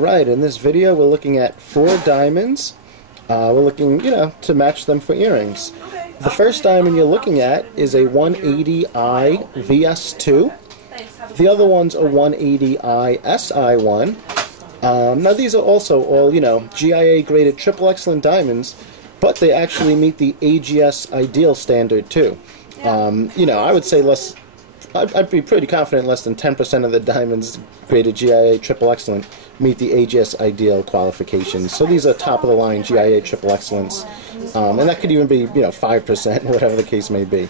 Right, in this video we're looking at 4 diamonds. We're looking, to match them for earrings. The first diamond you're looking at is a 180i VS2. The other one's a 180i SI1. Now these are also all, GIA graded triple excellent diamonds, but they actually meet the AGS ideal standard too. I would say I'd be pretty confident less than 10% of the diamonds graded GIA triple excellent meet the AGS ideal qualifications. So these are top of the line GIA triple excellence, and that could even be 5%, whatever the case may be.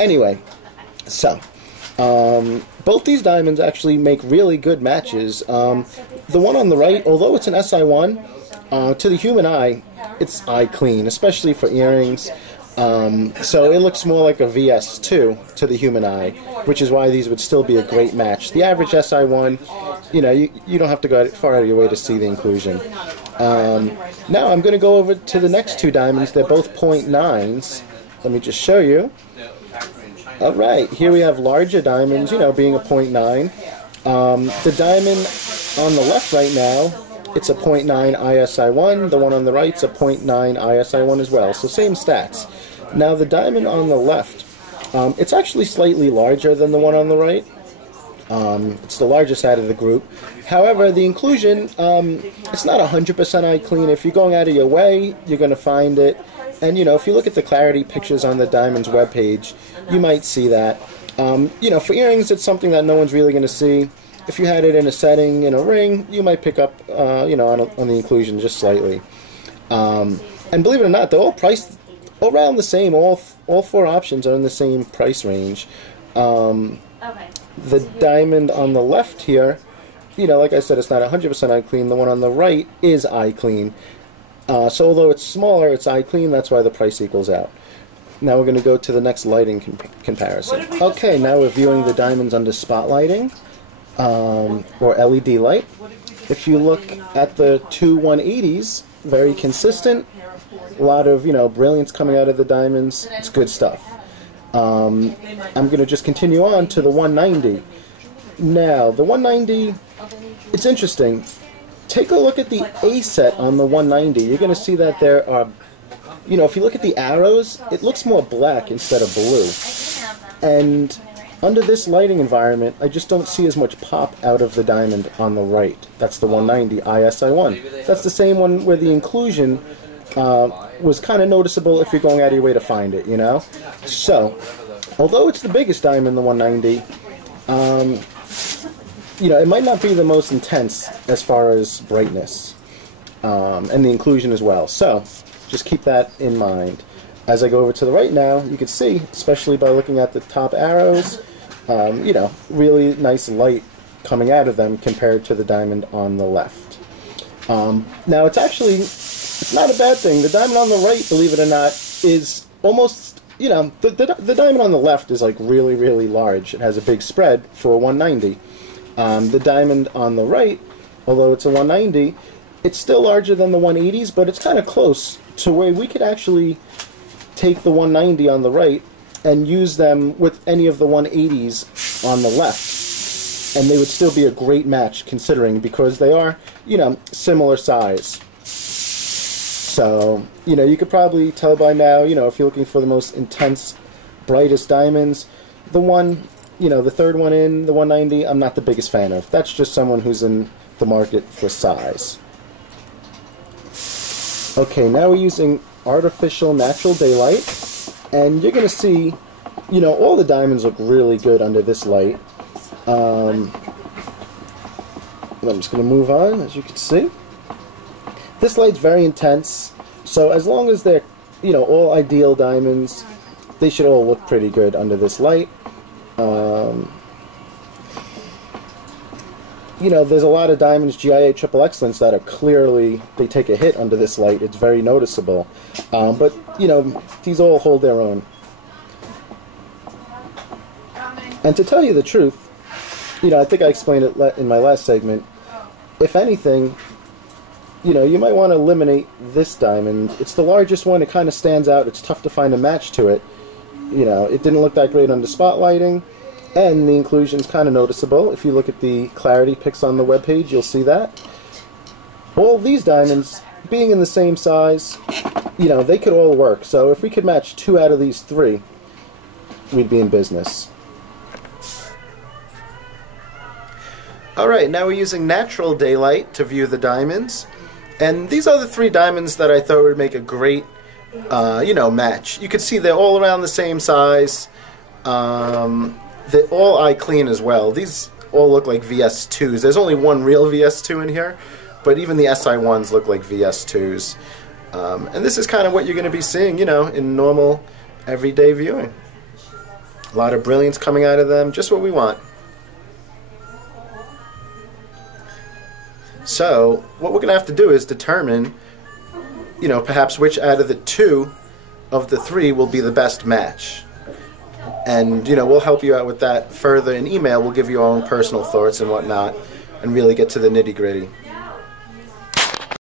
Anyway, so both these diamonds actually make really good matches. The one on the right, although it's an SI1, to the human eye, it's eye clean, especially for earrings. So it looks more like a VS2 to the human eye, which is why these would still be a great match. The average SI1, you don't have to go far out of your way to see the inclusion. Now I'm going to go over to the next 2 diamonds. They're both .9s. Let me just show you. Alright, here we have larger diamonds, being a .9. The diamond on the left right now, it's a .9 ISI1. The one on the right's a .9 ISI1 as well. So same stats. Now the diamond on the left, it's actually slightly larger than the one on the right. It's the largest out of the group. However, the inclusion, it's not 100% eye clean. If you're going out of your way, you're going to find it. And if you look at the clarity pictures on the diamond's webpage, you might see that. For earrings, it's something that no one's really going to see. If you had it in a setting, in a ring, you might pick up, on the inclusion just slightly. And believe it or not, they're all priced around the same. All 4 options are in the same price range. The diamond on the left here, like I said, it's not 100% eye clean. The one on the right is eye clean. So although it's smaller, it's eye clean. That's why the price equals out. Now we're going to go to the next lighting comparison. Okay, now we're viewing the diamonds under spotlighting. Or LED light. If you look at the 2 180s, very consistent. A lot of brilliance coming out of the diamonds. It's good stuff. I'm going to just continue on to the 190. Now the 190, it's interesting. Take a look at the A set on the 190. You're going to see that there are, if you look at the arrows, it looks more black instead of blue. And under this lighting environment, I just don't see as much pop out of the diamond on the right. That's the 190 ISI1. That's the same one where the inclusion was kind of noticeable if you're going out of your way to find it, So, although it's the biggest diamond, the 190, it might not be the most intense as far as brightness, and the inclusion as well. So, just keep that in mind. As I go over to the right now, you can see, especially by looking at the top arrows, really nice light coming out of them compared to the diamond on the left. Now it's not a bad thing. The diamond on the right, believe it or not, is almost, the diamond on the left is like really, really large. It has a big spread for a 190. The diamond on the right, although it's a 190, it's still larger than the 180s, but it's kind of close to where we could actually take the 190 on the right and use them with any of the 180s on the left, and they would still be a great match considering, because they are, similar size. So, you could probably tell by now, if you're looking for the most intense, brightest diamonds, the third one in, the 190, I'm not the biggest fan of. That's just someone who's in the market for size. Okay, now we're using artificial natural daylight, and you're going to see, all the diamonds look really good under this light. I'm just going to move on, as you can see. This light's very intense, so as long as they're, all ideal diamonds, they should all look pretty good under this light. There's a lot of diamonds, GIA triple excellence, that are clearly, they take a hit under this light. It's very noticeable. But, these all hold their own. And to tell you the truth, I think I explained it in my last segment, if anything, you might want to eliminate this diamond. It's the largest one. It kind of stands out. It's tough to find a match to it. It didn't look that great under spotlighting. And the inclusion is kind of noticeable. If you look at the clarity pics on the webpage, you'll see that. all these diamonds, being in the same size, you know, they could all work. So if we could match 2 out of these 3, we'd be in business. Alright, now we're using natural daylight to view the diamonds. And these are the 3 diamonds that I thought would make a great, you know, match. You can see they're all around the same size. They're all eye clean as well. These all look like VS2s. There's only one real VS2 in here, but even the SI1s look like VS2s. And this is kind of what you're going to be seeing, you know, in normal, everyday viewing. A lot of brilliance coming out of them, just what we want. So, what we're going to have to do is determine, you know, perhaps which out of the 2 of the 3 will be the best match. And, you know, we'll help you out with that further in email. We'll give you our own personal thoughts and whatnot, and really get to the nitty-gritty.